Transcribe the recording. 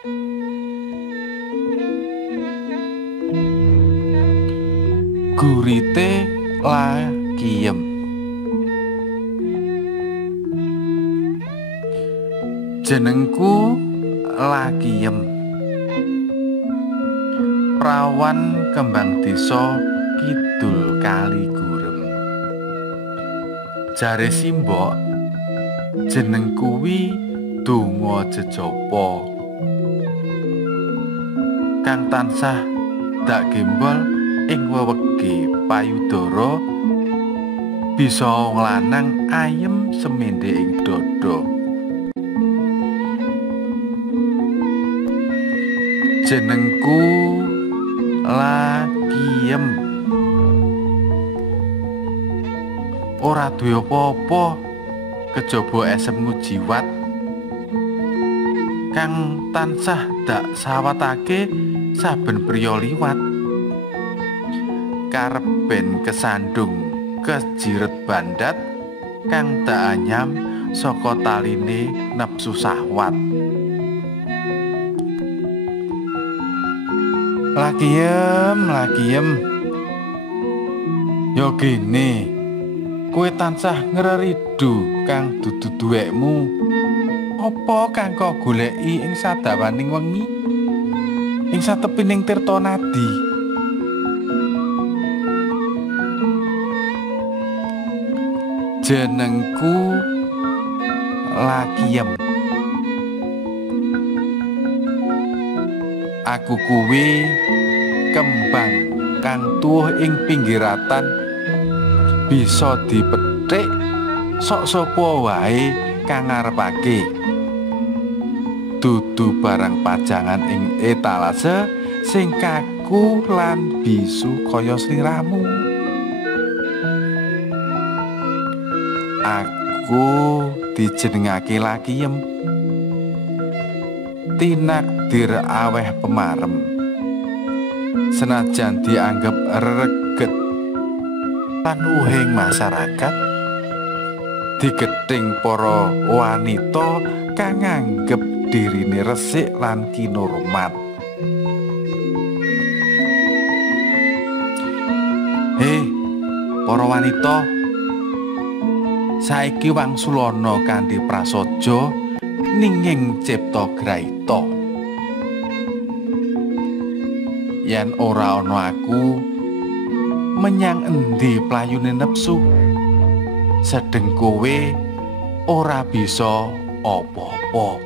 Gurite Lakiem. Jenengku Lakiem, prawan kembang desa kidul Kali Gurem. Jare simbok, jeneng kuwi donga jejapa kang tansah dak gembol ing wewege payudara, bisa wong lanang ayem semende ing dada. Jenengku Lakiem, ora duwe apa-apa kejaba esemmu jiwat kang tansah dak sawatake saben priya liwat. Karep ben kesandung kejiret bandat kang dak anyam saka taline nepsu sahwat. Lakiem, yo gene, kowe tansah ngreridu kang dudu duwekmu. Apa kang kok goleki ing sadawaning wengi ing satepining tirta nadi? Jenengku Lakiem, aku kuwi kembang kang tuwuh ing pinggiratan, bisa dipethik sok sapa wae kang ngarepake. Dudu barang pajangan ing etalase sing kaku lan bisu kaya sliramu. Aku dijenengake Lakiem, tinakdir aweh pemarem, senajan dianggep reget lan uhing masyarakat, digething para wanita kang nganggep dirine resik lan kinurmat. Para wanita, saiki wangsulana kanthi prasaja ninging cipta graita. Yen ora ana aku, menyang endi playune nepsu? Sedeng kowe ora bisa apa-apa.